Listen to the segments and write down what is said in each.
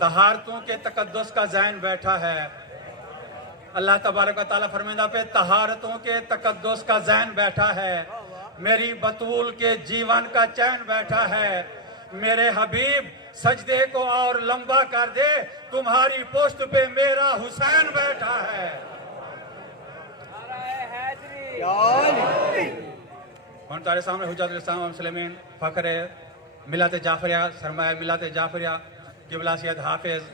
तहारतों के तकद्दुस का ज़ैन बैठा है। अल्लाह तबारक व तआला फरमाता पे तहारतों के तकद्दुस का ज़ैन बैठा है। मेरी बतूल के जीवन का चैन बैठा है। मेरे हबीब सजदे को और लंबा कर दे, तुम्हारी पोस्ट पे मेरा हुसैन बैठा है। हम तारे सामने हुज्जतुल इस्लाम व मुस्लिमीन फ़ख्र मिलत जाफरिया सरमाया मिलत जाफरिया क़िबला सैयद हाफिज़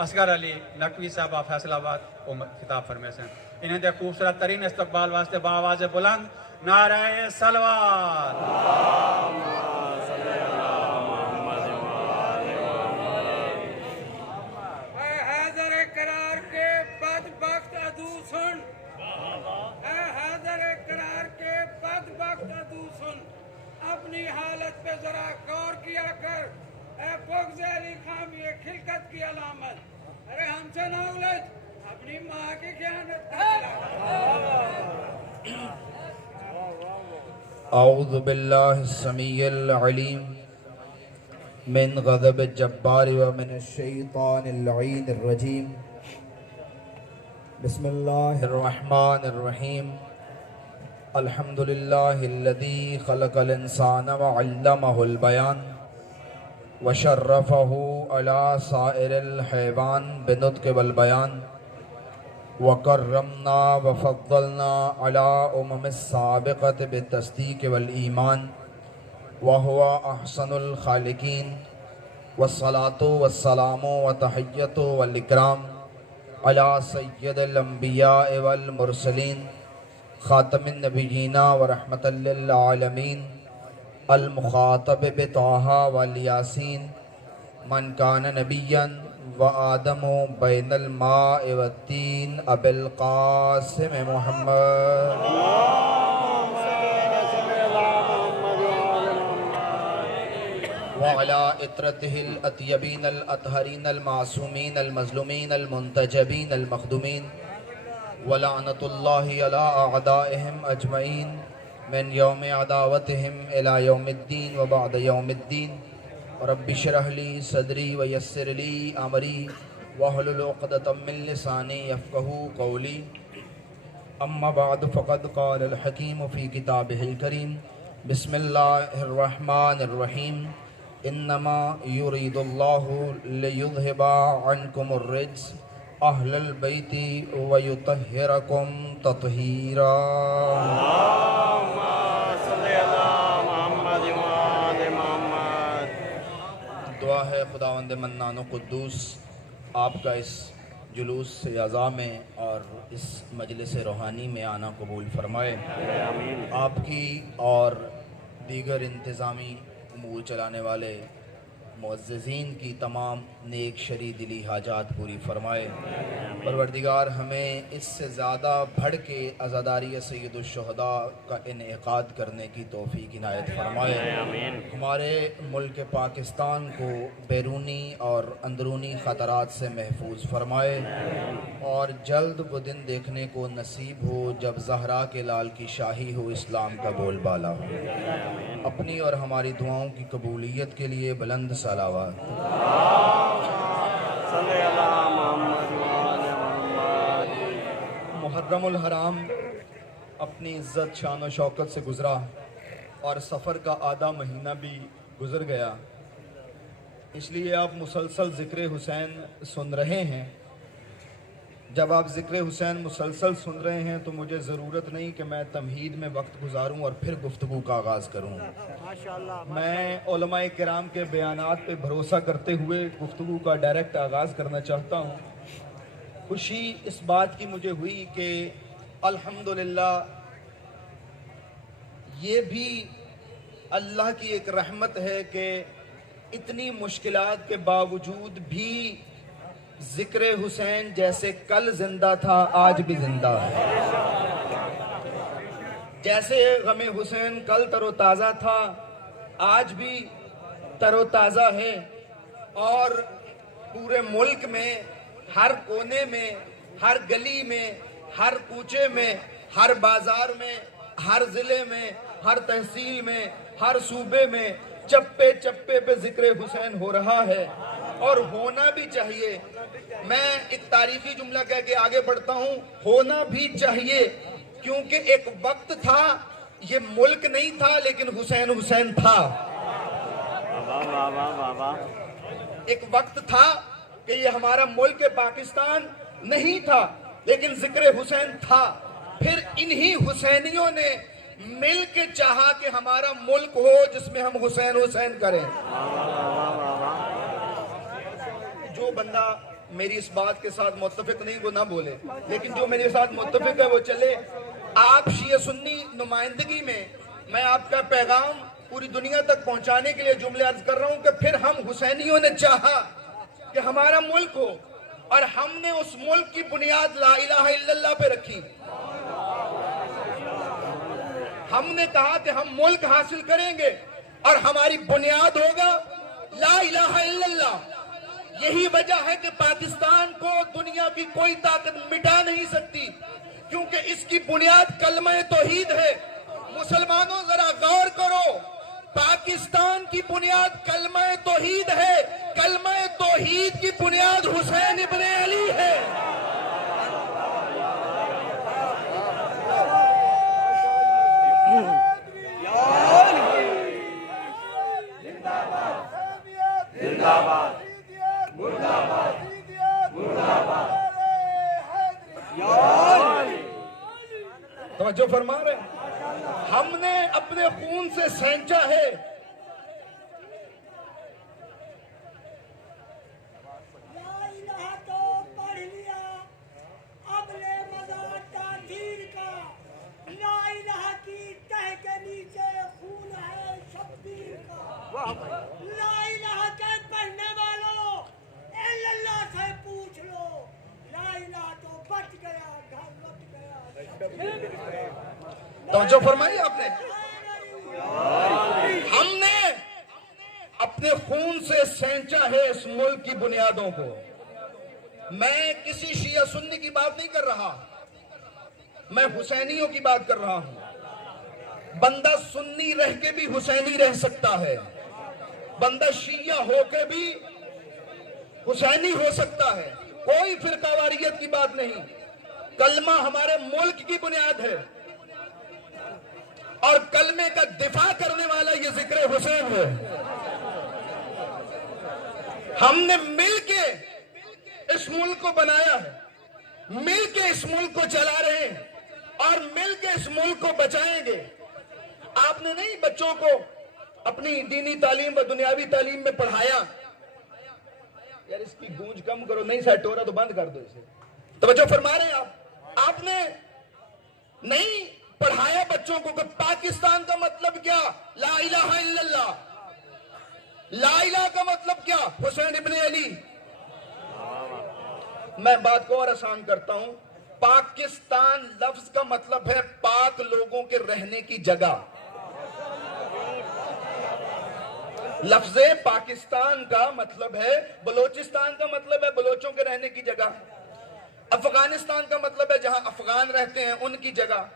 असगर अली नकवी साहब फैसलाबाद को खिताब फरमे से इन्हें दे खूबसूरत तरीन इस्तकबाल वास्ते बावाज़ बुलंद नाराए सलवात। अपनी हालत पे जरा गौर किया कर, बुग़्ज़ अली खान ये खिलकत की अलामत। अरे हमसे ना उलझ, अपनी माँ की ख़यानत कर। औज़ु बिल्लाहि समीइल अलीम मिन ग़ज़ब जब्बार व मिनश शैतानिर लईनिर रजीम। बिस्मिल्लाहिर रहमानिर रहीम। अल्हम्दुलिल्लाहिल्लज़ी खलक़ल इंसाना व अल्लमहुल बयान व शर्रफ़हु अला साइरिल हैवान बिनुत्क़ि वल बयान व कर्रमना व फ़द्दलना अला उममिस साबिक़ति बित्तस्दीक़ वल ईमान व हुवा अहसनुल खालिकीन वस्सलातु वस्सलामु व तहिय्यतु वल इकराम अला सय्यदिल अंबिया वल मुरसलीन ख़ातमिन नबिय्यीना व रहमतल लिल आलमीन अल मुख़ातब बिताहा वल यासीन मन कान नबिय्यन व आदमु बैनल माइ व तीन अबिल क़ासिम मुहम्मद व अला इत्रतिहिल अत्यबीन अल अतहरीन अल मासूमीन अल मज़लूमीन अल मुंतजबीन अल मख़दूमीन व लानतुल्लाहि अला अअदाइहिम अजमईन मिन यौम अदावतिहिम इला यौमिद्दीन व बअद यौमिद्दीन। रब्बि इश्रह ली सदरी व यस्सिर ली अमरी वहलुल उक़दतम मिन लिसानी यफ़क़हू क़ौली। अम्मा बअद फ़क़द क़ालल हकीम फ़ी किताबिहिल करीम। बिस्मिल्लाहिर रहमानिर रहीम। इन्नमा युरीदुल्लाहु लियुज़हिबा अन्कुमुर रिज्स अहलल बैति व युतहिरकुम तत्हीरा। दुआ है खुदावंद मन्नान व कुद्दूस आपका इस जुलूस से अज़ा में और इस मजलिस रूहानी में आना कबूल फरमाए। आपकी और दीगर इंतज़ामी उमूर चलाने वाले मुअज़्ज़िज़ीन की तमाम नेक शरी दिली हाजात पूरी फरमाए। परवरदिगार हमें इससे ज़्यादा बढ़ के अज़ादारी सय्यदुश शुहदा का इनेक़ाद करने की तौफ़ीक़ इनायत फरमाए। हमारे मुल्क पाकिस्तान को बैरूनी और अंदरूनी ख़तरात से महफूज फरमाए और जल्द वो दिन देखने को नसीब हो जब ज़हरा के लाल की शाही हो, इस्लाम का बोलबाला हो। अपनी और हमारी दुआओं की कबूलियत के लिए बुलंद सलावत। मुहर्रमुल हराम अपनी इज़्ज़त शान और शौकत से गुज़रा और सफ़र का आधा महीना भी गुज़र गया, इसलिए आप मुसलसल ज़िक्र हुसैन सुन रहे हैं। जब आप ज़िक्र हुसैन मुसलसल सुन रहे हैं तो मुझे ज़रूरत नहीं कि मैं तमहीद में वक्त गुजारूं और फिर गुफ्तगू का आगाज़ करूं। मैं उलमाए किराम के बयानात पे भरोसा करते हुए गुफ्तगू का डायरेक्ट आगाज़ करना चाहता हूं। खुशी इस बात की मुझे हुई कि अल्हम्दुलिल्लाह ये भी अल्लाह की एक रहमत है कि इतनी मुश्किलात के बावजूद भी ज़िक्र हुसैन जैसे कल जिंदा था आज भी जिंदा है। जैसे गमे हुसैन कल तरोताज़ा था आज भी तरोताज़ा है और पूरे मुल्क में हर कोने में, हर गली में, हर कूचे में, हर बाजार में, हर ज़िले में, हर तहसील में, हर सूबे में चप्पे चप्पे पे ज़िक्र हुसैन हो रहा है और होना भी चाहिए। मैं एक तारीखी जुमला कह के आगे बढ़ता हूं, होना भी चाहिए, क्योंकि एक वक्त था ये मुल्क नहीं था लेकिन हुसैन हुसैन था। एक वक्त था कि ये हमारा मुल्क पाकिस्तान नहीं था लेकिन जिक्र हुसैन था। फिर इन्हीं हुसैनियों ने मिल के चाहा कि हमारा मुल्क हो जिसमें हम हुसैन हुसैन करें। जो बंदा मेरी इस बात के साथ मुत्तफिक नहीं वो ना बोले, लेकिन जो मेरे साथ मुत्तफिक है वो चले। आप शिया सुन्नी नुमाइंदगी में मैं आपका पैगाम पूरी दुनिया तक पहुंचाने के लिए जुमले अर्ज कर रहा हूं कि फिर हम हुसैनियों ने चाहा कि हमारा मुल्क हो और हमने उस मुल्क की बुनियाद ला इलाहा इल्लल्लाह पे रखी। हमने कहा कि हम मुल्क हासिल करेंगे और हमारी बुनियाद होगा ला इलाहा इल्लल्लाह। यही वजह है कि पाकिस्तान को दुनिया की कोई ताकत मिटा नहीं सकती, क्योंकि इसकी बुनियाद कलमा तौहीद है। मुसलमानों जरा गौर करो, पाकिस्तान की बुनियाद कलमा तौहीद है। कलमा तौहीद की बुनियाद हुसैन इब्ने अली है। तवज्जो फरमा रहे, हमने अपने खून से सेंचा है। ला इलाहा तो पढ़ लिया, अब ले मज़ार ताज़ीर का। ला इलाहा की तह के नीचे खून है शब्बीर का। ला इलाहा के पढ़ने वालों इल्लल्लाह से पूछ लो। ला इलाहा तो बच गया, घर बच गया। तवज्जो फरमाई आपने। हमने अपने खून से सेंचा है इस मुल्क की बुनियादों को। मैं किसी शिया सुन्नी की बात नहीं कर रहा, मैं हुसैनियों की बात कर रहा हूं। बंदा सुन्नी रह के भी हुसैनी रह सकता है, बंदा शिया होके भी हुसैनी हो सकता है। कोई फिरकावारियत की बात नहीं। कलमा हमारे मुल्क की बुनियाद है और कलमे का दिफा करने वाला ये जिक्र हुसैन है। हमने मिलके इस मुल्क को बनाया है, मिलके इस मुल्क को चला रहे हैं और मिलके इस मुल्क को बचाएंगे। आपने नहीं बच्चों को अपनी दीनी तालीम व दुनियावी तालीम में पढ़ाया। यार इसकी गूंज कम करो, नहीं सेट हो रहा तो बंद कर दो इसे। तवज्जो फरमा रहे हैं आप। आपने नहीं पढ़ाया बच्चों को कि पाकिस्तान का मतलब क्या, ला इलाहा इल्लल्लाह। ला इलाहा का मतलब क्या, हुसैन इब्ने अली। मैं बात को और आसान करता हूं। पाकिस्तान लफ्ज का मतलब है पाक लोगों के रहने की जगह। लफ्ज़े पाकिस्तान का मतलब है, बलोचिस्तान का मतलब है बलोचों के रहने की जगह, अफगानिस्तान का मतलब है जहां अफगान रहते हैं उनकी जगह।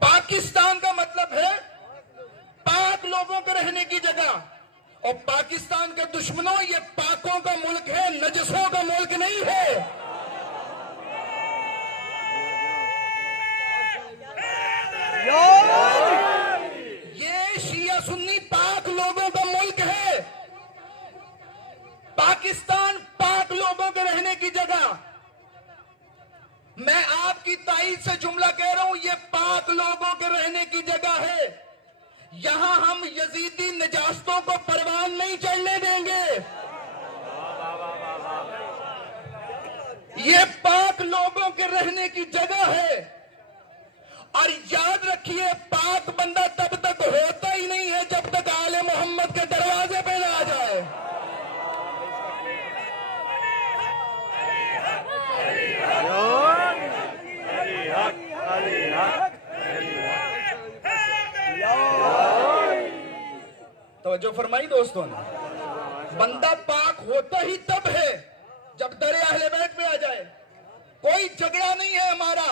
पाकिस्तान का मतलब है पाक लोगों के रहने की जगह। और पाकिस्तान के दुश्मनों, ये पाकों का मुल्क है, नजसों का मुल्क नहीं है। ये शिया सुन्नी पाक लोगों का मुल्क है। पाकिस्तान पाक लोगों के रहने की जगह। मैं आपकी ताईद से जुमला कह रहा हूं, ये पाक लोगों के रहने की जगह है। यहां हम यजीदी निजास्तों को परवान नहीं चढ़ने देंगे। ये पाक लोगों के रहने की जगह है। और याद रखिए, पाक बंदा तब तक होता ही नहीं है जब तक आले मोहम्मद के दरवाजे पे ना आ जाए। तवज्जो फरमाई दोस्तों ने। बंदा पाक होता ही तब है जब दरे अहले बैत पे आ जाए। कोई झगड़ा नहीं है हमारा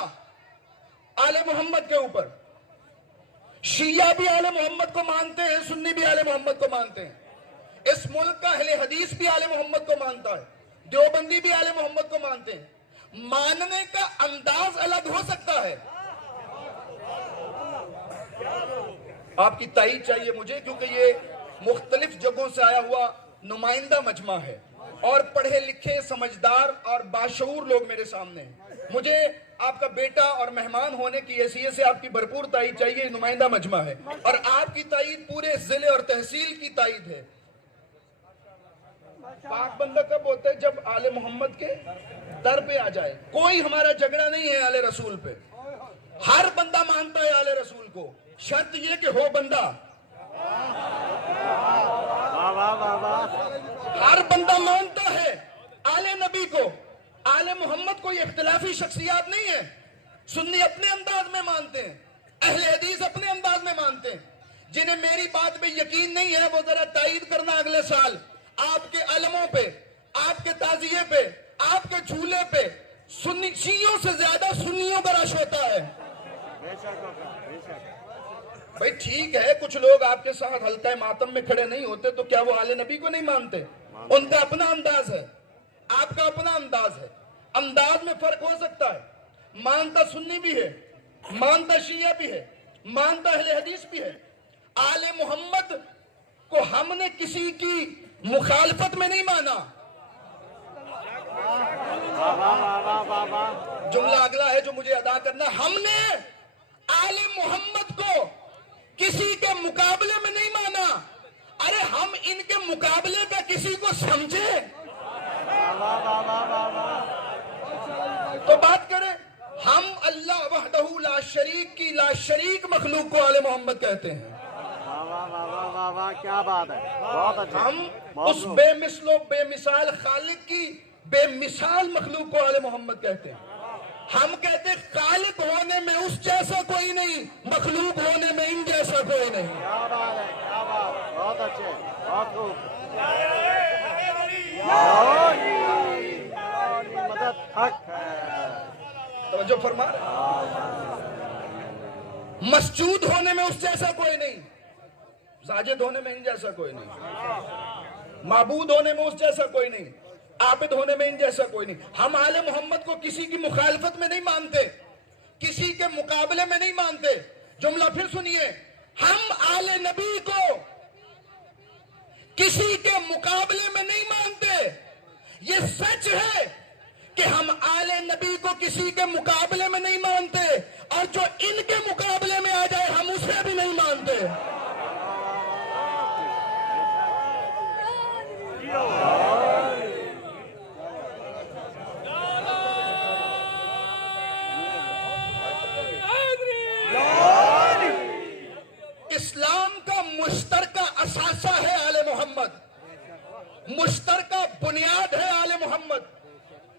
आले मोहम्मद के ऊपर। शिया भी आले मोहम्मद को मानते हैं, सुन्नी भी आले मोहम्मद को मानते हैं। इस मुल्क का अहले हदीस भी आले मोहम्मद को मानता है, देवबंदी भी आले मोहम्मद को मानते हैं। मानने का अंदाज अलग हो सकता है। आपकी ताईद चाहिए मुझे, क्योंकि ये मुख्तलिफ जगहों से आया हुआ नुमाइंदा मजमा है और पढ़े लिखे समझदार और बाशऊर लोग मेरे सामने हैं। मुझे आपका बेटा और मेहमान होने की हैसियत से आपकी भरपूर ताईद चाहिए। नुमाइंदा मजमा है और आपकी ताईद पूरे जिले और तहसील की ताईद है। पाक बंदा कब होता है? जब आले मोहम्मद के दर पे आ जाए। कोई हमारा झगड़ा नहीं है आले रसूल पे, हर बंदा मानता है आले रसूल को। शर्त ये कि हो बंदा, हर बंदा मानता है आले नबी को, आले मोहम्मद कोई इख्तिलाफी शख्सियात नहीं है। सुन्नी अपने अंदाज में मानते हैं, अहले हदीस अपने अंदाज में मानते हैं। जिन्हें मेरी बात पे यकीन नहीं है वो जरा ताईद करना अगले साल आपके अलमों पे, आपके ताजिए पे, आपके झूले पे सुन्नी शियों से ज्यादा सुन्नियों का रश होता है। भाई ठीक है, कुछ लोग आपके साथ हल्का मातम में खड़े नहीं होते तो क्या वो आले नबी को नहीं मानते? उनका अपना अंदाज है, आपका अपना अंदाज है। अंदाज में फर्क हो सकता है। मानता सुन्नी भी है, मानता शिया भी है, मानता अहले हदीस भी है। आले मोहम्मद को हमने किसी की मुखालफत में नहीं माना। जुमला अगला है जो मुझे अदा करना। हमने आले मोहम्मद को किसी के मुकाबले में नहीं माना। अरे हम इनके मुकाबले का किसी को समझे तो बात करें। हम अल्लाह वहदहू ला शरीक की ला शरीक मखलूक को आले मोहम्मद कहते हैं। वाह, क्या बात है, बहुत अच्छा। हम उस बेमिसलो बेमिसाल खालिक की बेमिसाल मखलूक को आले मोहम्मद कहते हैं। हम कहते हैं खालिक होने में उस जैसा कोई नहीं, मखलूक होने में इन जैसा कोई नहीं। क्या बात है, क्या बात, बहुत अच्छे, बहुत खूब। मदद हक है। तवज्जो फरमा रहे। मस्जूद होने में उस जैसा कोई नहीं, साजिद होने में इन जैसा कोई नहीं, माबूद होने में उस जैसा कोई नहीं, आबिद होने में इन जैसा कोई नहीं। हम आले मोहम्मद को किसी की मुखालफत में नहीं मानते, किसी के मुकाबले में नहीं मानते। जुमला फिर सुनिए, हम आले नबी को किसी के मुकाबले में नहीं मानते। ये सच है कि हम आले नबी को किसी के मुकाबले में नहीं मानते और जो इनके मुकाबले में आ जाए हम उसे भी नहीं मानते। इस्लाम का मुश्तरका असासा है आले मोहम्मद, मुश्तरका बुनियाद है आले मोहम्मद।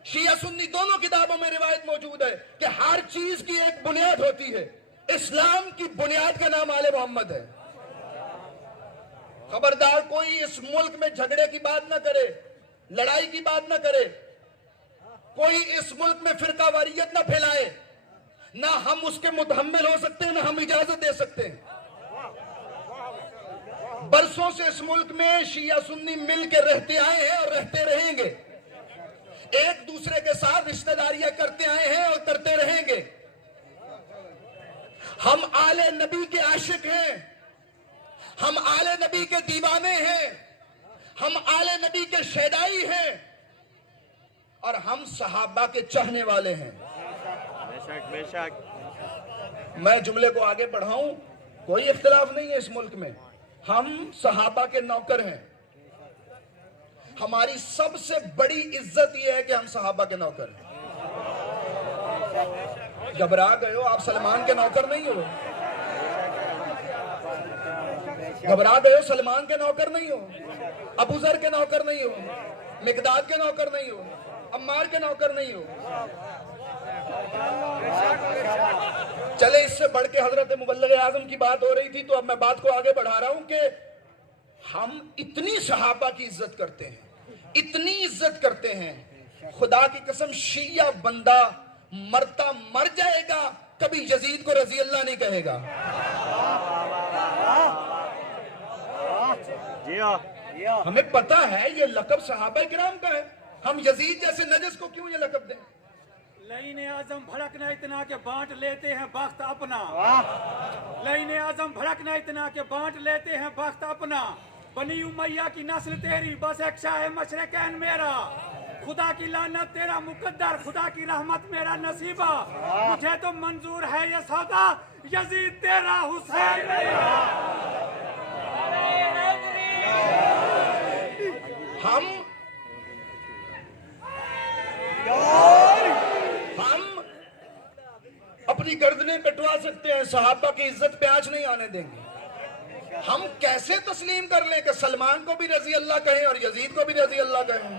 शिया सुन्नी दोनों किताबों में रिवायत मौजूद है कि हर चीज की एक बुनियाद होती है। इस्लाम की बुनियाद का नाम आले मोहम्मद है। खबरदार कोई इस मुल्क में झगड़े की बात ना करे, लड़ाई की बात ना करे, कोई इस मुल्क में फिरकावारियत ना फैलाए। ना हम उसके मुतहम्मिल हो सकते हैं, ना हम इजाजत दे सकते हैं। बरसों से इस मुल्क में शिया सुन्नी मिल के रहते आए हैं और रहते रहेंगे। एक दूसरे के साथ रिश्तेदारियां करते आए हैं और करते रहेंगे। हम आले नबी के आशिक हैं, हम आले नबी के दीवाने हैं, हम आले नबी के शैदाई हैं और हम सहाबा के चाहने वाले हैं। बेशक बेशक। मैं जुमले को आगे बढ़ाऊं, कोई इख्तिलाफ नहीं है इस मुल्क में। हम सहाबा के नौकर हैं। हमारी सबसे बड़ी इज्जत यह है कि हम सहाबा के नौकर हैं। घबरा गए हो? आप सलमान के नौकर नहीं हो। घबरा गए हो? सलमान के नौकर नहीं हो, अबू जर के नौकर नहीं हो, मिकदाद के नौकर नहीं हो, अम्मार के नौकर नहीं हो। चले, इससे बढ़ के हजरत मुबल्लिग आजम की बात हो रही थी तो अब मैं बात को आगे बढ़ा रहा हूं कि हम इतनी सहाबा की इज्जत करते हैं, इतनी इज्जत करते हैं, खुदा की कसम शिया बंदा मरता मर जाएगा, कभी यजीद को रजी अल्लाह नहीं कहेगा। जी हाँ, हमें पता है ये लकब सहाबा किराम का है, हम यजीद जैसे नजस को क्यों ये लकब दें? लाइन आजम भड़कना इतना के बांट लेते हैं वक्त अपना। लाइन आजम भड़कना इतना के बांट लेते हैं वक्त अपना। बनी उमैया की नस्ल तेरी, बस एक शाह मशरकैन मेरा। खुदा की लानत तेरा मुकद्दर, खुदा की रहमत मेरा नसीबा। मुझे तो मंजूर है ये सौदा, यजीद तेरा हुसैन मेरा। हम अपनी गर्दनें कटवा सकते हैं, सहाबा की इज्जत पे आंच नहीं आने देंगे। हम कैसे तस्लीम कर लें कि सलमान को भी रजी अल्लाह कहें और यजीद को भी रजी अल्लाह कहें,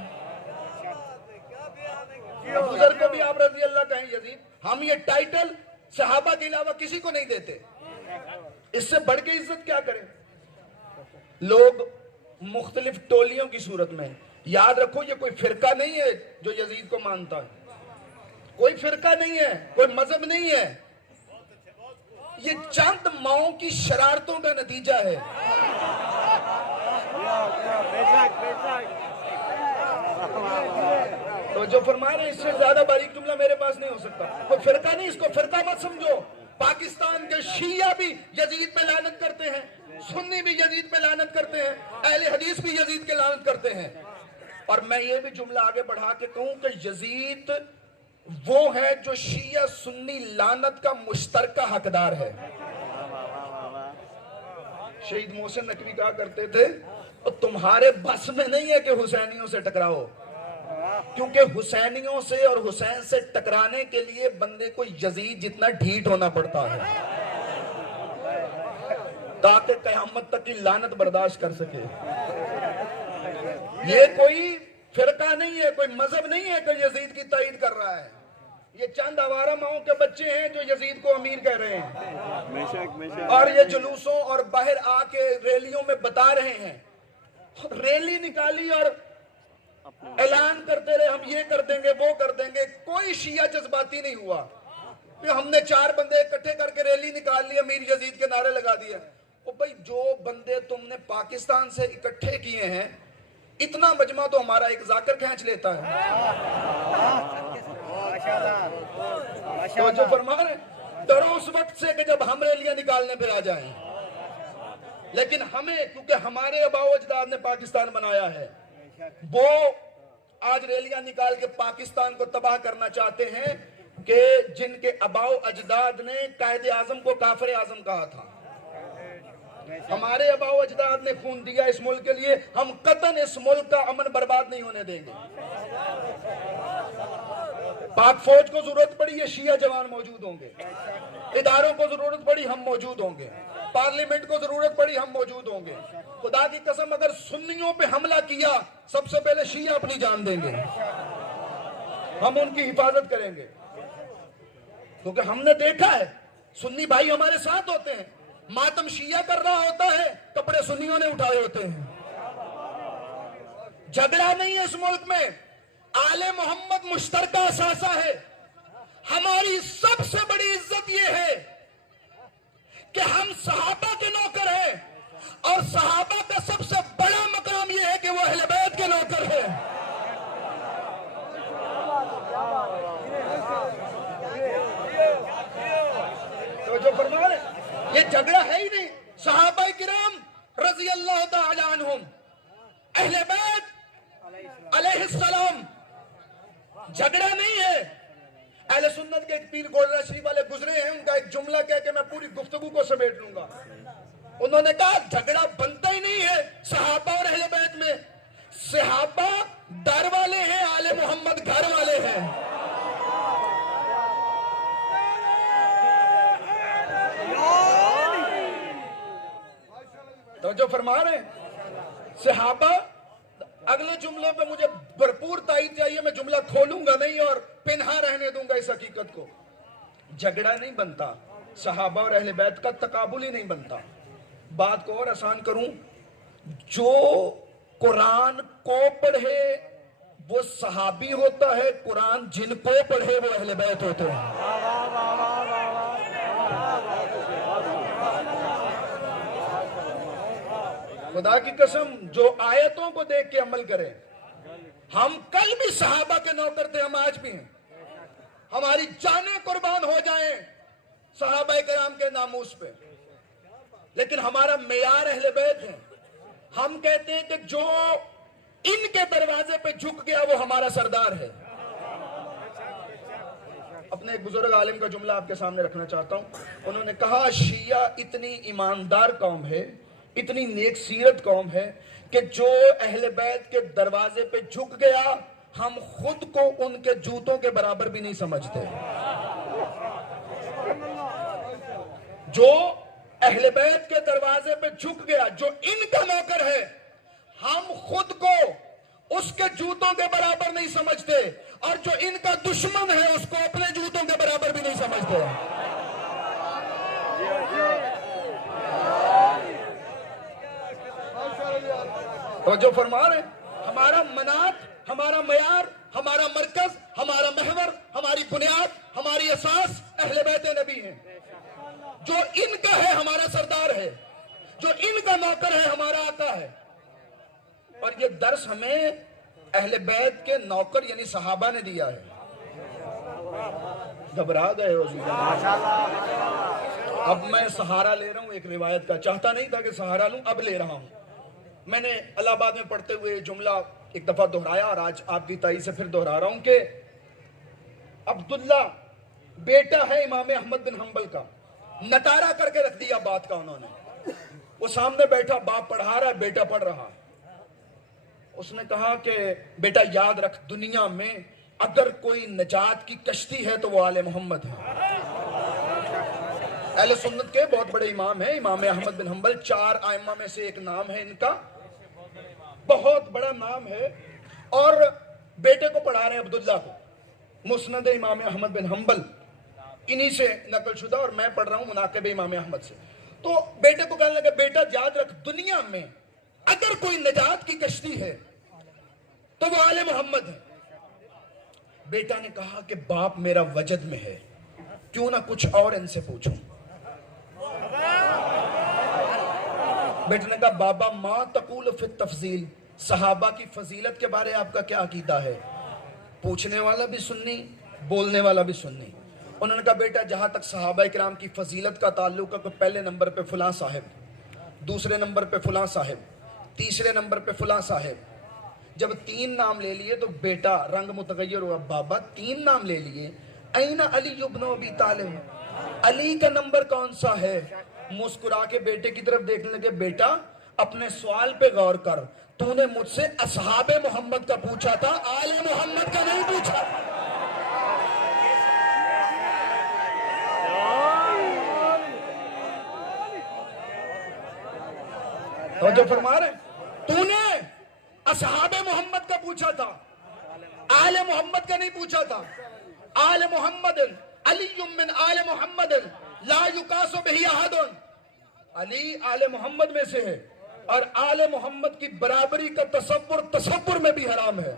अबूजर को भी आप रजी अल्लाह कहें, यजीद। हम ये टाइटल सहाबा के अलावा किसी को नहीं देते, इससे बढ़ के इज्जत क्या करें? लोग मुख्तलिफ टोलियों की सूरत में, याद रखो ये कोई फिरका नहीं है जो यजीद को मानता है, कोई फिरका नहीं है, कोई मजहब नहीं है, ये चंद माओं की शरारतों का नतीजा है। तो जो फरमा रहे इससे ज्यादा बारीक जुमला मेरे पास नहीं हो सकता। कोई फिरका नहीं, इसको फिरका मत समझो। पाकिस्तान के शिया भी यजीद पे लानत करते हैं, सुन्नी भी यजीद पे लानत करते हैं, अहले हदीस भी यजीद के लानत करते हैं। और मैं ये भी जुमला आगे बढ़ा के कहूं कि यजीद वो है जो शिया सुन्नी लानत का मुश्तरका हकदार है। शहीद मोहसिन नकवी कहा करते थे, तो तुम्हारे बस में नहीं है कि हुसैनियों से टकराओ, क्योंकि हुसैनियों से और हुसैन से टकराने के लिए बंदे को यजीद जितना ढीठ होना पड़ता है, ताकि कयामत तक की लानत बर्दाश्त कर सके। ये कोई फिरका नहीं है, कोई मजहब नहीं है कि यजीद की ताईद कर रहा है। ये चंद आवारा माओं के बच्चे हैं जो यजीद को अमीर कह रहे हैं, और ये जुलूसों और बाहर आके रैलियों में बता रहे हैं। रैली निकाली और ऐलान करते रहे हम ये कर देंगे वो कर देंगे, कोई शिया जज्बाती नहीं हुआ। फिर हमने 4 बंदे इकट्ठे करके रैली निकाल ली, अमीर यजीद के नारे लगा दिए। ओ भाई, जो बंदे तुमने पाकिस्तान से इकट्ठे किए हैं, इतना मजमा तो हमारा एक जाकिर खींच लेता है। तो जो फरमा रहे, डरो उस वक्त से कि जब हम रैलियां निकालने फिर आ जाएं, लेकिन हमें, क्योंकि हमारे अबाओ अजदाद ने पाकिस्तान बनाया है, वो आज रैलियां निकाल के पाकिस्तान को तबाह करना चाहते हैं कि जिनके अबाओ अजदाद ने कायदे आजम को काफिर आजम कहा था। हमारे अबाओ अजदाद ने खून दिया इस मुल्क के लिए, हम कतन इस मुल्क का अमन बर्बाद नहीं होने देंगे। पाक फौज को जरूरत पड़ी, ये शिया जवान मौजूद होंगे। इदारों को जरूरत पड़ी, हम मौजूद होंगे। पार्लियामेंट को जरूरत पड़ी, हम मौजूद होंगे। खुदा की कसम, अगर सुन्नियों पे हमला किया, सबसे पहले शिया अपनी जान देंगे, हम उनकी हिफाजत करेंगे। क्योंकि हमने देखा है, सुन्नी भाई हमारे साथ होते हैं, मातम शिया कर रहा होता है, कपड़े सुन्नियों ने उठाए होते हैं। झगड़ा नहीं है इस मुल्क में, आले मोहम्मद मुश्तरका असासा है। हमारी सबसे बड़ी इज्जत यह है कि हम सहाबा के नौकर हैं, और सहाबा का सबसे बड़ा मकाम यह है कि वो अहले बैत के नौकर हैं। तो जो फरमा रहे, ये झगड़ा है ही नहीं। सहाबा किराम रजी अल्लाह तआला अन्हुम, अहले बैत अलैहिस्सलाम, झगड़ा नहीं है। अहले सुन्नत के एक पीर गोलरा शरीफ वाले गुजरे हैं, उनका एक जुमला कह के मैं पूरी गुफ्तगू को समेट लूंगा। उन्होंने कहा झगड़ा बनता ही नहीं है सहाबा और अहले बैत में। सहाबा दर वाले हैं, आले मोहम्मद घर वाले हैं। तो जो फरमा रहे सहाबा, अगले जुमले पे मुझे भरपूर ताईद चाहिए, मैं जुमला खोलूंगा नहीं और पिन्हा रहने दूंगा इस हकीकत को। झगड़ा नहीं बनता, सहाबा और अहले बैत का तकाबुल ही नहीं बनता। बात को और आसान करूं, जो कुरान को पढ़े वो सहाबी होता है, कुरान जिनको पढ़े वो अहले बैत होते हैं। खुदा की कसम, जो आयतों को देख के अमल करें। हम कल भी सहाबा के नौकर थे, हम आज भी हैं। हमारी जानें कुर्बान हो जाएं सहाबा किराम के नामूस पे, लेकिन हमारा मेयार अहले बैत है। हम कहते हैं कि जो इनके दरवाजे पे झुक गया वो हमारा सरदार है। अपने एक बुजुर्ग आलिम का जुमला आपके सामने रखना चाहता हूं। उन्होंने कहा, शिया इतनी ईमानदार कौम है, इतनी नेक सीरत कौम है कि जो अहले बैत के दरवाजे पे झुक गया, हम खुद को उनके जूतों के बराबर भी नहीं समझते। जो अहले बैत के दरवाजे पे झुक गया, जो इनका नौकर है, हम खुद को उसके जूतों के बराबर नहीं समझते, और जो इनका दुश्मन है उसको अपने जूतों के बराबर भी नहीं समझते। तो जो फरमा रहे, हमारा मनात, हमारा मयार, हमारा मरकज, हमारा महवर, हमारी बुनियाद, हमारी असास अहले बैत नबी है। जो इनका है हमारा सरदार है, जो इनका नौकर है हमारा आका है। और ये दर्स हमें अहले बैत के नौकर यानी सहाबा ने दिया है। घबरा गए हो? अब मैं सहारा ले रहा हूं एक रिवायत का। चाहता नहीं था कि सहारा लूं, अब ले रहा हूं। मैंने इलाहाबाद में पढ़ते हुए जुमला एक दफा दोहराया और आज आपकी ताई से फिर दोहरा रहा हूं कि अब्दुल्ला बेटा है इमाम अहमद बिन हंबल का। नतारा करके रख दिया बात का उन्होंने। वो सामने बैठा, बाप पढ़ा रहा है, बेटा पढ़ रहा। उसने कहा कि बेटा याद रख, दुनिया में अगर कोई नजात की कश्ती है तो वो आले मोहम्मद है। अहले सुन्नत के बहुत बड़े इमाम हैं इमाम अहमद बिन हंबल। 4 आइम्मा में से एक नाम है इनका, बहुत बड़ा नाम है। और बेटे को पढ़ा रहे हैं अब्दुल्ला को मुस्नद इमाम अहमद बिन हंबल, इन्हीं से नकल शुदा, और मैं पढ़ रहा हूं मुनाकिब इमाम अहमद से। तो बेटे को कहने लगे, बेटा याद रख, दुनिया में अगर कोई नजात की कश्ती है तो वो आले मोहम्मद है। बेटा ने कहा कि बाप मेरा वजद में है, क्यों ना कुछ और इनसे पूछूं। बेटे ने कहा, बाबा मां तकूल फित तफजील, सहाबा की फजीलत के बारे आपका क्या अकीदा है? पूछने वाला भी सुन्नी, बोलने वाला भी सुन्नी। उन्होंने कहा, बेटा जहां तक सहाबा इकराम की फजीलत का ताल्लुक है, पहले नंबर पे फलां साहिब, दूसरे नंबर पे फलां साहिब, तीसरे नंबर पे फलां साहिब। जब 3 नाम ले लिए तो बेटा रंग मुतगय्यर हुआ। बाबा 3 नाम ले लिए, ऐना अली इब्न अबी तालिब, अली का नंबर कौन सा है? मुस्कुरा के बेटे की तरफ देखने लगे, बेटा अपने सवाल पे गौर कर, तूने मुझसे असहाबे मोहम्मद का पूछा था, आले मोहम्मद का नहीं पूछा। तो जो फरमा रहे, तूने असहाबे मोहम्मद का पूछा था, आले मोहम्मद का नहीं पूछा था। आले मोहम्मद अली मिन आले मोहम्मद ला युकासु बिही अहदुन, अली आले मोहम्मद में से है, और आले मोहम्मद की बराबरी का तसव्वुर में भी हराम है।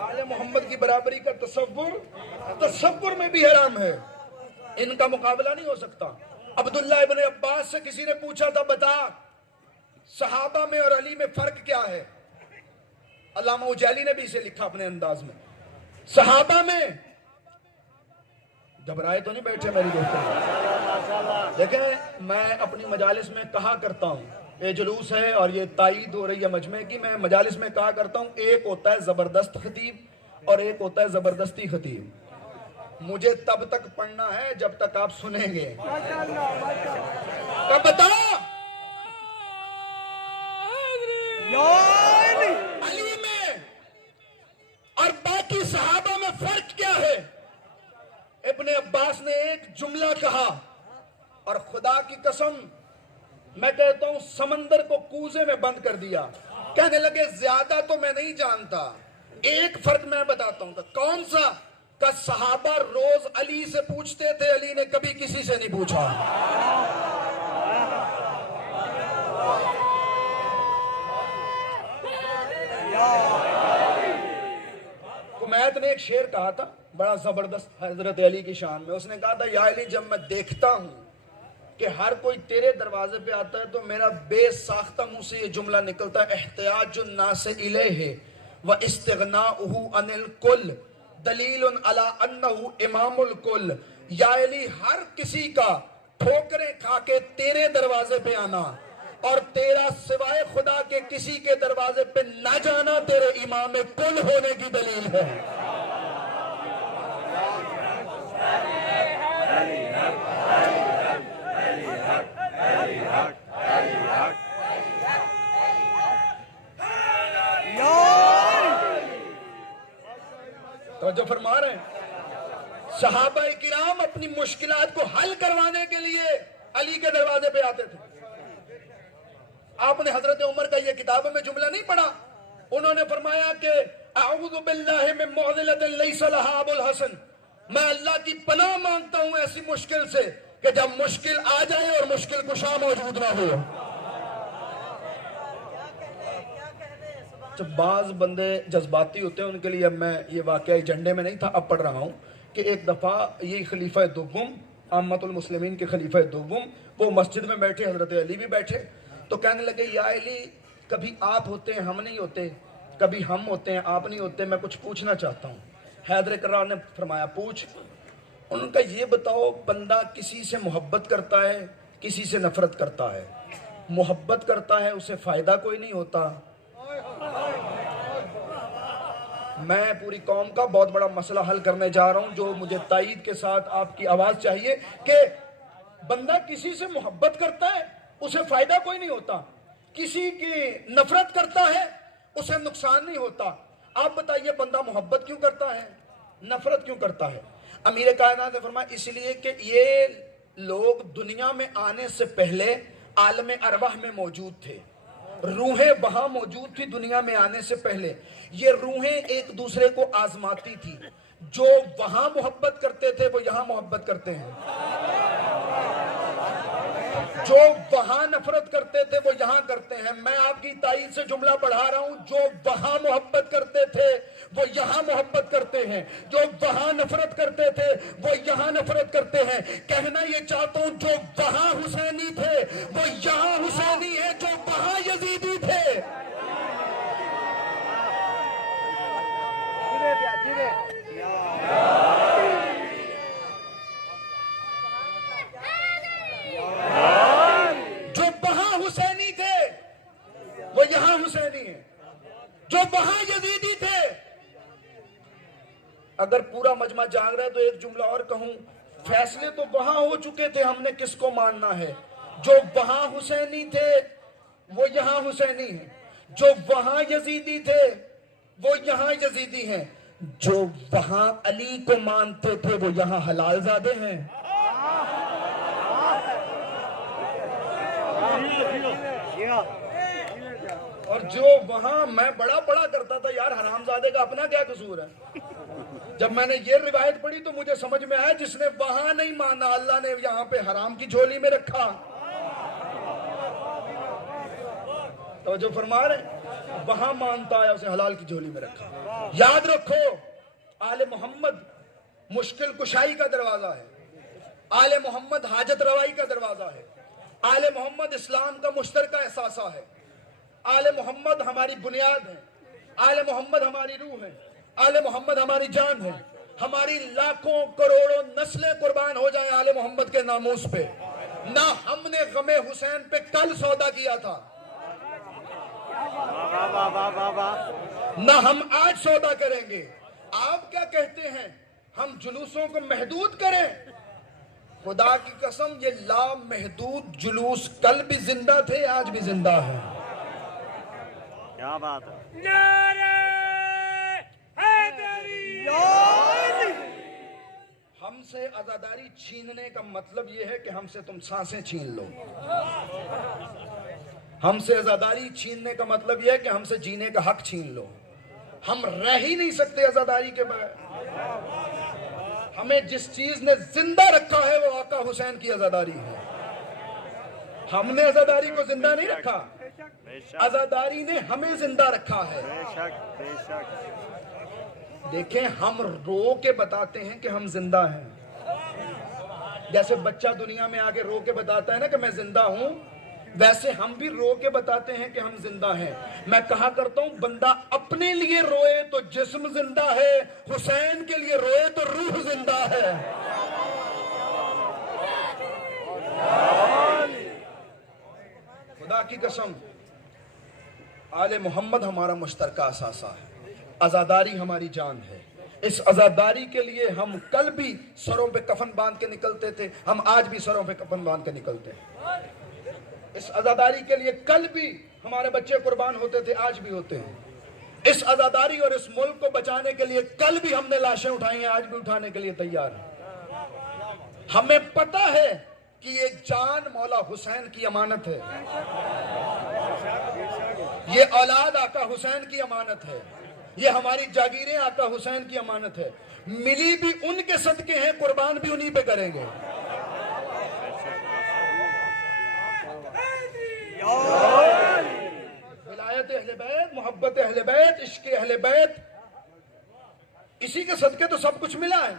आले मोहम्मद की बराबरी का तसव्वुर में भी हराम है। इनका मुकाबला नहीं हो सकता। अब्दुल्ला इब्न अब्बास से किसी ने पूछा था, बता सहाबा में और अली में फर्क क्या है? अल्लामा उजैली ने भी इसे लिखा अपने अंदाज में। सहाबा में, घबराए तो नहीं बैठे मेरी दोस्तों? देखें, मैं अपनी मजालिस में कहा करता हूँ, ये जुलूस है और ये ताईद हो रही है मजमे की, मैं मजालिस में कहा करता हूँ, एक होता है जबरदस्त खतीब और एक होता है जबरदस्ती खतीब। मुझे तब तक पढ़ना है जब तक आप सुनेंगे। कब बताओ? अली में और बाकी सहाबा में फर्क क्या है? इब्ने अब्बास ने एक जुमला कहा, और खुदा की कसम मैं कहता हूं समंदर को कूजे में बंद कर दिया। कहने लगे, ज्यादा तो मैं नहीं जानता, एक फर्क मैं बताता हूं। कौन सा? का सहाबा रोज अली से पूछते थे, अली ने कभी किसी से नहीं पूछा। कुमैत ने एक शेर कहा था बड़ा जबरदस्त हजरत अली की शान में। उसने कहा था, या अली, जब मैं देखता हूं कि हर कोई तेरे दरवाजे पे आता है तो मेरा बेसाख्ता मुंह से ये जुमला निकलता है, एहतियाजुन नास इलैहि व इस्तिगनाउहु अनिल कुल दलीलुन अला अन्नहु इमामुल कुल। या अली, हर किसी का ठोकरें खा के तेरे दरवाजे पे आना और तेरा सिवाय खुदा के किसी के दरवाजे पे न जाना तेरे इमाम कुल होने की दलील है। तो जो फरमा रहे हैं, सहाबा किराम अपनी मुश्किलात को हल करवाने के लिए अली के दरवाजे पे आते थे। आपने हजरत उमर का ये किताबों में जुमला नहीं पढ़ा? उन्होंने फरमाया कि अऊज़ु बिल्लाहि मिन मुअज़िलतिन लैसा लहा अबुल हसन, मैं अल्लाह की पनाह मांगता हूं ऐसी मुश्किल से कि जब मुश्किल आ जाए और मुश्किल कुशा मौजूद ना हो। जब बाज बंदे जज्बाती होते हैं उनके लिए, मैं ये वाकया एजेंडे में नहीं था, अब पढ़ रहा हूं कि एक दफ़ा ये खलीफा दुव्वम, आम्मतुल मुस्लिमीन के खलीफा दुव्वम, वो मस्जिद में बैठे, हजरत अली भी बैठे, तो कहने लगे, या अली, कभी आप होते हैं हम नहीं होते, कभी हम होते हैं आप नहीं होते, मैं कुछ पूछना चाहता हूँ। हैदर करार ने फरमाया, पूछ। उनका ये बताओ, बंदा किसी से मोहब्बत करता है, किसी से नफरत करता है। मोहब्बत करता है, उसे फ़ायदा कोई नहीं होता। मैं पूरी कौम का बहुत बड़ा मसला हल करने जा रहा हूं, जो मुझे तायीद के साथ आपकी आवाज़ चाहिए कि बंदा किसी से मोहब्बत करता है, उसे फ़ायदा कोई नहीं होता, किसी की नफरत करता है, उसे नुकसान नहीं होता। आप बताइए, बंदा मोहब्बत क्यों करता है, नफरत क्यों करता है? अमीर कायनात ने फरमाया, इसलिए कि ये लोग दुनिया में आने से पहले आलम अरवाह में मौजूद थे। रूहें वहां मौजूद थी दुनिया में आने से पहले। ये रूहें एक दूसरे को आजमाती थी। जो वहां मोहब्बत करते थे वो यहां मोहब्बत करते हैं, जो वहां नफरत करते थे वो यहां करते हैं। मैं आपकी तायीद से जुमला पढ़ा रहा हूं, जो वहां मोहब्बत करते थे वो यहां मोहब्बत करते हैं, जो वहां नफरत करते थे वो यहां नफरत करते हैं। कहना ये चाहता हूं, जो वहां हुसैनी थे वो यहां हुसैनी है, जो वहां यजीदी थे। जो वहां हुसैनी थे वो यहां हुसैनी है, जो वहां यजीदी थे। अगर पूरा मजमा जाग रहा है तो एक जुमला और कहूं, फैसले तो वहां हो चुके थे, हमने किसको मानना है। जो वहां हुसैनी थे वो यहां हुसैनी है, जो वहां यजीदी थे वो यहां यजीदी हैं, जो वहां अली को मानते थे वो यहां हलालजादे हैं। और जो वहां, मैं बड़ा पढ़ा करता था यार, हरामजादे का अपना क्या कसूर है। जब मैंने ये रिवायत पढ़ी तो मुझे समझ में आया, जिसने वहां नहीं माना अल्लाह ने यहां पे हराम की झोली में रखा। तो जो फरमा रहे, वहां मानता है उसे हलाल की झोली में रखा। याद रखो, आले मोहम्मद मुश्किल कुशाई का दरवाजा है, आले मोहम्मद हाजत रवाई का दरवाजा है, आले मोहम्मद इस्लाम का मुश्तरका एहसासा है, आले मोहम्मद हमारी बुनियाद है, आले मोहम्मद हमारी रूह है, आले मोहम्मद हमारी जान है। हमारी लाखों करोड़ों नस्लें कुर्बान हो जाएं आले मोहम्मद के नामूस पे। ना हमने गमे हुसैन पे कल सौदा किया था, ना हम आज सौदा करेंगे। आप क्या कहते हैं, हम जुलूसों को महदूद करें? खुदा की कसम, ये लामहदूद जुलूस कल भी जिंदा थे, आज भी जिंदा है। क्या बात है। नारे हैदरी। हमसे आजादारी छीनने का मतलब यह है कि हमसे तुम सांसें छीन लो। हमसे आजादारी छीनने का मतलब यह है कि हमसे जीने का हक छीन लो। हम रह ही नहीं सकते आजादारी के बगैर। हमें जिस चीज ने जिंदा रखा है वो आका हुसैन की आजादारी है। हमने आजादारी को जिंदा नहीं रखा, आजादारी ने हमें जिंदा रखा है। देखें, हम रो के बताते हैं कि हम जिंदा हैं। जैसे बच्चा दुनिया में आके रो के बताता है ना कि मैं जिंदा हूं, वैसे हम भी रो के बताते हैं कि हम जिंदा हैं। मैं कहा करता हूं, बंदा अपने लिए रोए तो जिस्म जिंदा है, हुसैन के लिए रोए तो रूह जिंदा है। खुदा की कसम, आले मोहम्मद हमारा मुश्तरका असासा है, आजादारी हमारी जान है। इस आजादारी के लिए हम कल भी सरों पे कफन बांध के निकलते थे, हम आज भी सरों पे कफन बांध के निकलते हैं। इस आजादारी के लिए कल भी हमारे बच्चे कुर्बान होते थे, आज भी होते हैं। इस आजादारी और इस मुल्क को बचाने के लिए कल भी हमने लाशें उठाई हैं, आज भी उठाने के लिए तैयार हैं। हमें पता है कि ये जान मौला हुसैन की अमानत है, ये औलाद आका हुसैन की अमानत है, ये हमारी जागीरें आका हुसैन की अमानत है। मिली भी उनके सदके हैं, कुर्बान भी उन्हीं पे करेंगे। विलायत अहले बैत, मोहब्बत अहले बैत, इश्क अहले बैत, इसी के सदके तो सब कुछ मिला है।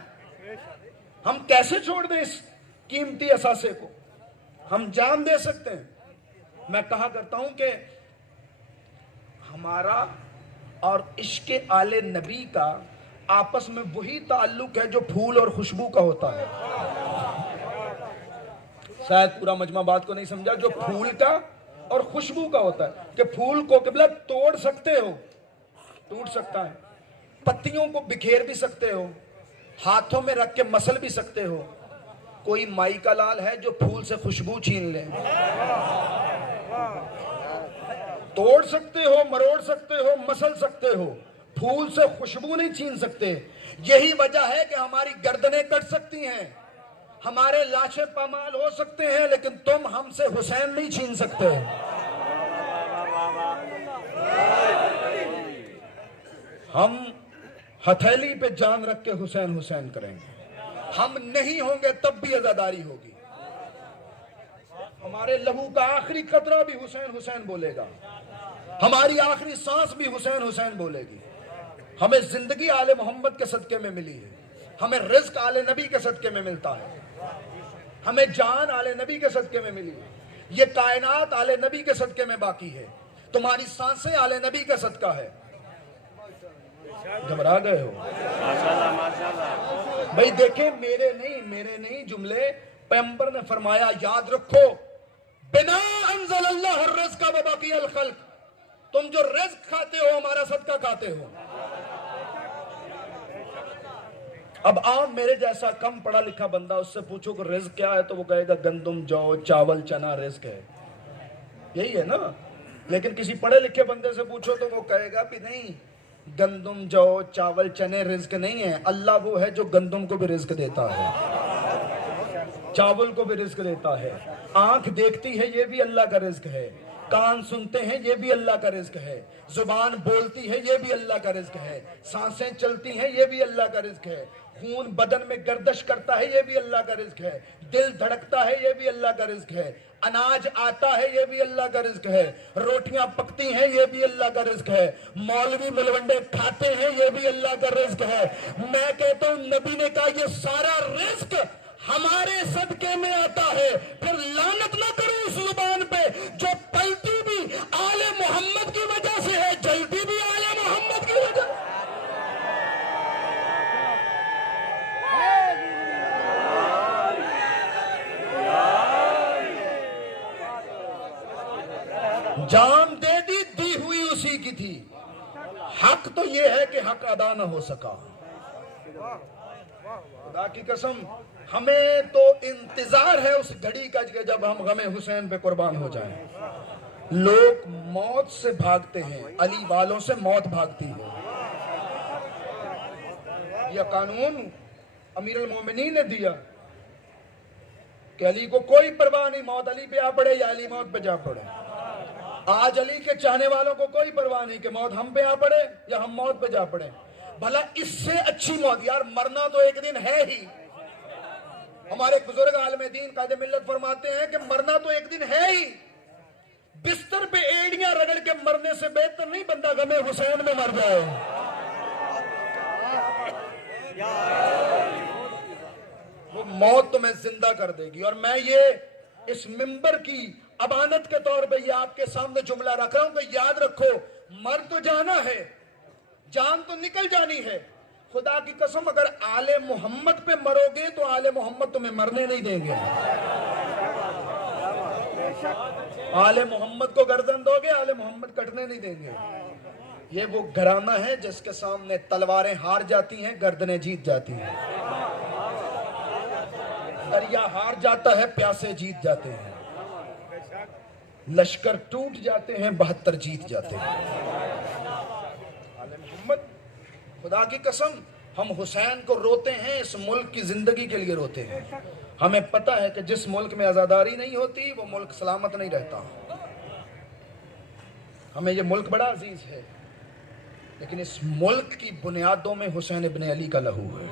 हम कैसे छोड़ दें इस कीमती असासे को? हम जान दे सकते हैं। मैं कहा करता हूं कि हमारा और इश्क आले नबी का आपस में वही ताल्लुक है जो फूल और खुशबू का होता है। शायद पूरा मजमा बात को नहीं समझा। जो फूल का और खुशबू का होता है कि फूल को किबला तोड़ सकते हो, टूट सकता है, पत्तियों को बिखेर भी सकते हो, हाथों में रख के मसल भी सकते हो। कोई माई का लाल है जो फूल से खुशबू छीन ले? तोड़ सकते हो, मरोड़ सकते हो, मसल सकते हो, फूल से खुशबू नहीं छीन सकते। यही वजह है कि हमारी गर्दनें कट सकती हैं, हमारे लाशें पामाल हो सकते हैं, लेकिन तुम हमसे हुसैन नहीं छीन सकते। हम हथेली पे जान रख के हुसैन हुसैन करेंगे। हम नहीं होंगे तब भी आजादारी होगी। हमारे लहू का आखिरी कतरा भी हुसैन हुसैन बोलेगा, हमारी आखिरी सांस भी हुसैन हुसैन बोलेगी। हमें जिंदगी आले मोहम्मद के सदके में मिली है, हमें रिज्क आले नबी के सदके में मिलता है, हमें जान आले नबी के सदके में मिली है, ये कायनात आले नबी के सदके में बाकी है, तुम्हारी सांसें आले नबी का सदका है। घबरा गए हो? भाई देखें, मेरे नहीं जुमले पैगंबर ने फरमाया, याद रखो, बिना अंज़लल्लाहु रिज़्क़ व बक़ियल खल्क़, तुम जो रिज़्क खाते हो हमारा सदका खाते हो। अब आप मेरे जैसा कम पढ़ा लिखा बंदा, उससे पूछो कि रिज़्क क्या है, तो वो कहेगा गंदम, जौ, चावल, चना रिज़्क है, यही है ना। लेकिन किसी पढ़े लिखे बंदे से पूछो तो वो कहेगा भी नहीं, गंदम, जौ, चावल, चने रिज़्क नहीं है। अल्लाह वो है जो गंदम को भी रिज़्क देता है, चावल को भी रिज़्क देता है, आंख देखती है ये भी अल्लाह का रिज़्क है, कान सुनते हैं ये भी अल्लाह का रिज़्क है, जुबान बोलती है ये भी अल्लाह का रिज़्क है, सांसें चलती हैं ये भी अल्लाह का रिज़्क है, खून बदन में गर्दिश करता है ये भी अल्लाह का रिज़्क है, दिल धड़कता है ये भी अल्लाह का रिज़्क है, अनाज आता है ये भी अल्लाह का रिज़्क है, रोटियां पकती हैं ये भी अल्लाह का रिज़्क है, मौलवी मलवंडे खाते हैं ये भी अल्लाह का रिज़्क है। मैं कहता हूं, नबी ने कहा ये सारा रिज़्क हमारे सदके में आता है। फिर लानत ना करो उस जुबान पे जो पलती भी आले मोहम्मद की वजह से है, जलती भी आले मोहम्मद की वजह। जान दे दी हुई उसी की थी। हक तो ये है कि हक अदा ना हो सका। खुदा की कसम, हमें तो इंतजार है उस घड़ी का जब हम गमे हुसैन पे कुर्बान हो जाएं। लोग मौत से भागते हैं, अली वालों से मौत भागती है। यह कानून अमीर अल मोमिनीन ने दिया कि अली को कोई परवाह नहीं, मौत अली पे आ पड़े या अली मौत पे जा पड़े। आज अली के चाहने वालों को कोई परवाह नहीं कि मौत हम पे आ पड़े या हम मौत पे जा पड़े। भला इससे अच्छी मौत, यार मरना तो एक दिन है ही। हमारे बुजुर्ग आलमे दीन कायदे मिल्लत फरमाते हैं कि मरना तो एक दिन है ही। बिस्तर पे एड़ियां रगड़ के मरने से बेहतर नहीं बंदा गमे हुसैन में मर जाए। वो मौत तुम्हें जिंदा कर देगी। और मैं ये इस मिंबर की अमानत के तौर पे ये आपके सामने जुमला रख रहा हूं कि याद रखो, मर तो जाना है, जान तो निकल जानी है। खुदा की कसम, अगर आले मोहम्मद पे मरोगे तो आले मोहम्मद तुम्हें मरने नहीं देंगे। आले मोहम्मद को गर्दन दोगे, आले मोहम्मद कटने नहीं देंगे। ये वो घराना है जिसके सामने तलवारें हार जाती हैं, गर्दनें जीत जाती हैं। दरिया हार जाता है, प्यासे जीत जाते हैं। लश्कर टूट जाते हैं, 72 जीत जाते हैं। आले मोहम्मद, खुदा की कसम, हम हुसैन को रोते हैं, इस मुल्क की जिंदगी के लिए रोते हैं। हमें पता है कि जिस मुल्क में आजादारी नहीं होती वो मुल्क सलामत नहीं रहता। हमें ये मुल्क बड़ा अजीज है, लेकिन इस मुल्क की बुनियादों में हुसैन इब्न अली का लहू है,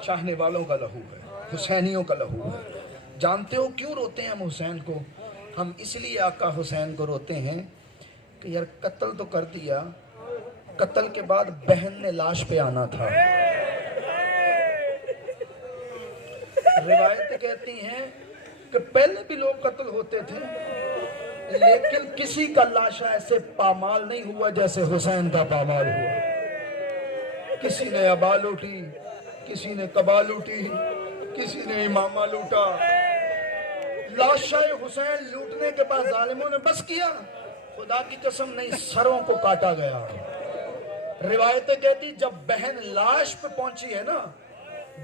चाहने वालों का लहू है, हुसैनियों का लहू है। जानते हो क्यों रोते हैं हम हुसैन को? हम इसलिए आका हुसैन को रोते हैं कि यार कत्ल तो कर दिया, कत्ल के बाद बहन ने लाश पे आना था। रिवायतें कहती हैं कि पहले भी लोग कत्ल होते थे, लेकिन किसी का लाशा ऐसे पामाल नहीं हुआ जैसे हुसैन का पामाल हुआ। किसी ने अबा लूटी, किसी ने कबा लूटी, किसी ने इमामा लूटा। लाशाए हुसैन लूटने के बाद जालिमों ने बस किया, खुदा की कसम नहीं, सरों को काटा गया। रिवायतें कहती जब बहन लाश पे पहुंची है ना,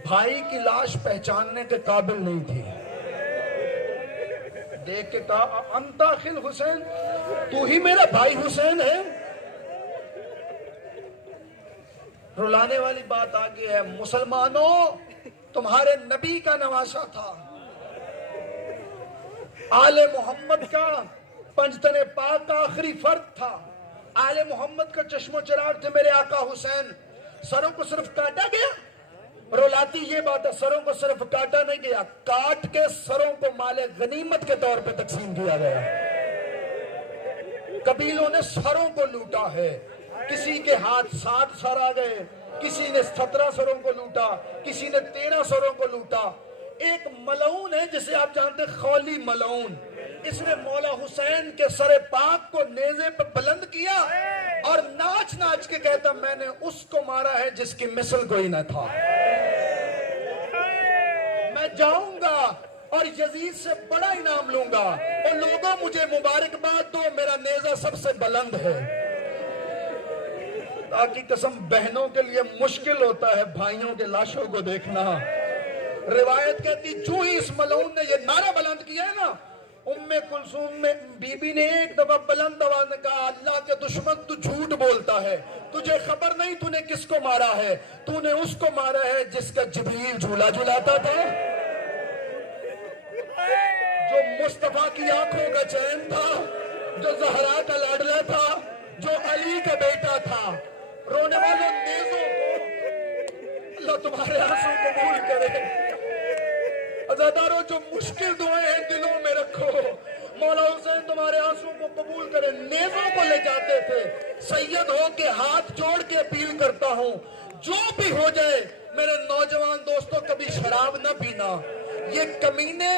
भाई की लाश पहचानने के काबिल नहीं थी। देख के कहा, अंता अखिल हुसैन, तू ही मेरा भाई हुसैन है। रुलाने वाली बात आगे है, मुसलमानों, तुम्हारे नबी का नवासा था, आले मोहम्मद का पंजतने पाक का आखिरी फर्द था, आले मोहम्मद का चश्मो चिराग थे मेरे आका हुसैन। सरों को सिर्फ काटा गया। रुलाती ये बात है, सरों को सिर्फ काटा नहीं गया, काट के सरों को माले गनीमत के तौर पे तकसीम किया गया। कबीलों ने सरों को लूटा है। किसी के हाथ 7 सर आ गए, किसी ने 17 सरों को लूटा, किसी ने 13 सरों को लूटा। एक मलऊन है जिसे आप जानते हैं, खौली मलऊन, इसने मौला हुसैन के सरे पाक को नेज़े पे बुलंद किया और नाच नाच के कहता, मैंने उसको मारा है जिसकी मिसल कोई न था। मैं जाऊंगा और यजीद से बड़ा इनाम लूंगा और लोगों मुझे मुबारकबाद दो, मेरा नेज़ा सबसे बुलंद है। ताकि कसम, बहनों के लिए मुश्किल होता है भाइयों के लाशों को देखना। रिवायत कहती जो ही इस मलऊन ने ये नारा बुलंद किया है ना, उम्मे कुलसूम में बीबी ने एक दफा बुलंद आवाज में कहा, अल्लाह के दुश्मन, तू झूठ बोलता है, तुझे खबर नहीं तूने किसको मारा है, तूने उसको मारा है जिसका जिब्रील झूला झुलाता था, जो मुस्तफा की आंखों का चैन था, जो जहरा का लाडला था, जो अली का बेटा था। रोने वाले नेज़ों को अल्लाह तुम्हारे आंसू कबूल करे। अज़ादारों, जो मुश्किल दुआएं हैं दिलों में रखो, मौला हुसैन तुम्हारे आंसू को कबूल करे। नेज़ों को ले जाते थे। सैयद हो के हाथ जोड़ के अपील करता हूं, जो भी हो जाए मेरे नौजवान दोस्तों, कभी शराब न पीना। ये कमीने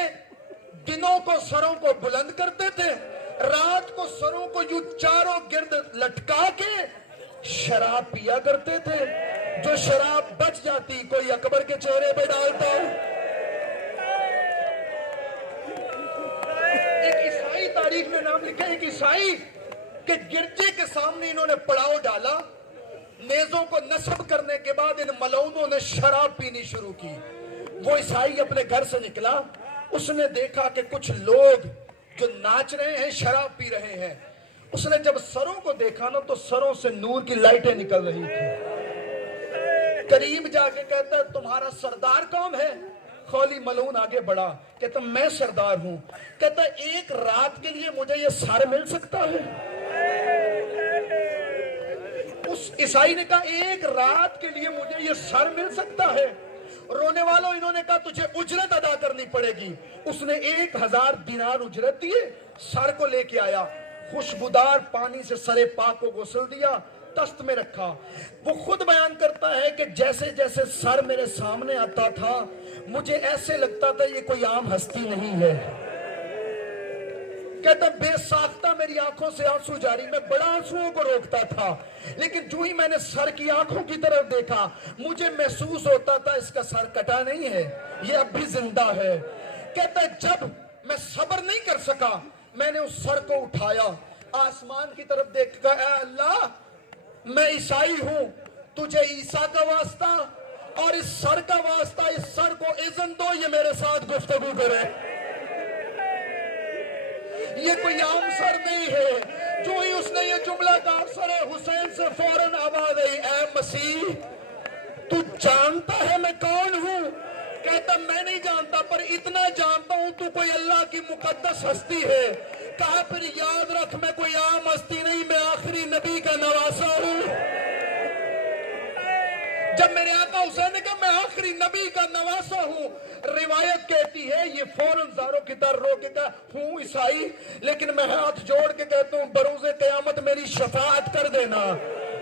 दिनों को सरों को बुलंद करते थे, रात को सरों को यूं चारों गिर्द लटका के शराब पिया करते थे। जो शराब बच जाती कोई अकबर के चेहरे पे डालता। एक ईसाई तारीख में नाम लिखा है, एक ईसाई के गिरजे के सामने इन्होंने पड़ाव डाला। नेज़ों को नस्ब करने के बाद इन मलऊनों ने शराब पीनी शुरू की। वो ईसाई अपने घर से निकला, उसने देखा कि कुछ लोग जो नाच रहे हैं शराब पी रहे हैं। उसने जब सरों को देखा ना, तो सरों से नूर की लाइटें निकल रही थी। करीब जाके कहता है, तुम्हारा सरदार कौन है? खौली मलऊन आगे बढ़ा, कहता मैं सरदार हूं। कहता एक रात के लिए मुझे ये सर मिल सकता है? उस ईसाई ने कहा एक रात के लिए मुझे ये सर मिल सकता है? रोने वालों, इन्होंने कहा तुझे उजरत अदा करनी पड़ेगी। उसने 1000 दिनार उजरत दिए, सर को लेके आया, खुशबूदार पानी से सरे पाक को गुस्ल दिया, तस्त में रखा। वो खुद बयान करता है कि जैसे जैसे सर मेरे सामने आता था मुझे ऐसे लगता था ये कोई आम हस्ती नहीं है। कहता बेसाख्ता मेरी आंखों से आंसू जारी, मैं बड़ा आंसुओं को रोकता था, लेकिन जो ही मैंने सर की आंखों की तरफ देखा मुझे महसूस होता था इसका सर कटा नहीं है, ये अब भी जिंदा है। कहता जब मैं सब्र नहीं कर सका मैंने उस सर को उठाया, आसमान की तरफ देखकर, ऐ अल्लाह मैं ईसाई हूं, तुझे ईसा का वास्ता और इस सर का वास्ता, इस सर को इज़्न दो ये मेरे साथ गुफ्तगू करे। ये कोई आम सर नहीं है। जो ही उसने ये जुमला कहा सर हुसैन से फौरन आवाज आई, ऐ मसीह तू जानता है मैं कौन हूं? कहता मैं नहीं जानता पर इतना जानता हूं तू कोई अल्लाह की मुकद्दस हस्ती है। कहा फिर याद रख मैं कोई आम हस्ती नहीं, मैं आखिरी नबी का नवासा हूं। जब मेरे आका हुसैन ने कहा मैं आखिरी नबी का नवासा हूं, रिवायत कहती है ये फौरन ज़ारों की तरह रो के कहा हूं ईसाई, लेकिन मैं हाथ जोड़ के कहता हूं बरोज़े क़यामत मेरी शफाअत कर देना।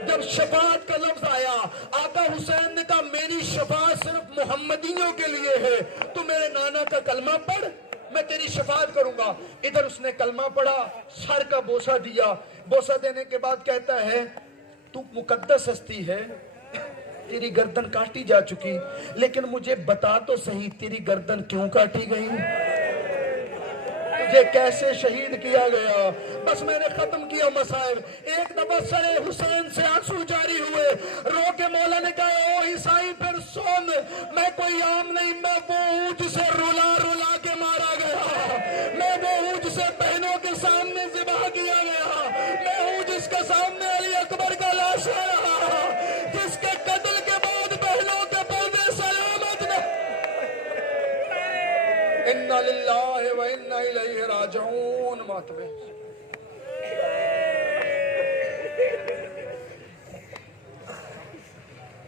जब शफाअत का लफ्ज आया आका हुसैन ने कहा मेरी शफाअत सिर्फ मोहम्मदियों के लिए है, तू मेरे नाना का कलमा पढ़ मैं तेरी शफाअत करूंगा। इधर उसने कलमा पढ़ा, सर का बोसा दिया, बोसा देने के बाद कहता है तू मुकद्दस हस्ती है, तेरी गर्दन काटी जा चुकी, लेकिन मुझे बता तो सही तेरी गर्दन क्यों काटी गई, तुझे कैसे शहीद किया गया। बस मैंने खत्म किया मसाइल। एक दफा सरे हुसैन से आंसू जारी हुए, रो के मौला ने कहा ओ ईसाई फिर सुन, मैं कोई आम नहीं, मैं वो हूं जिसे रुला रुला के मारा गया, मैं वो हूं जिसे बहनों के सामने ज़िबा किया गया, मैं हूं जिसके सामने अली अकबर का लाशा रहा, जिसके कत्ल के बाद बहनों के पर्दे सलामत न। इन्ना लिल्लाहि व इन्ना इलैहि राजिऊन। मातबे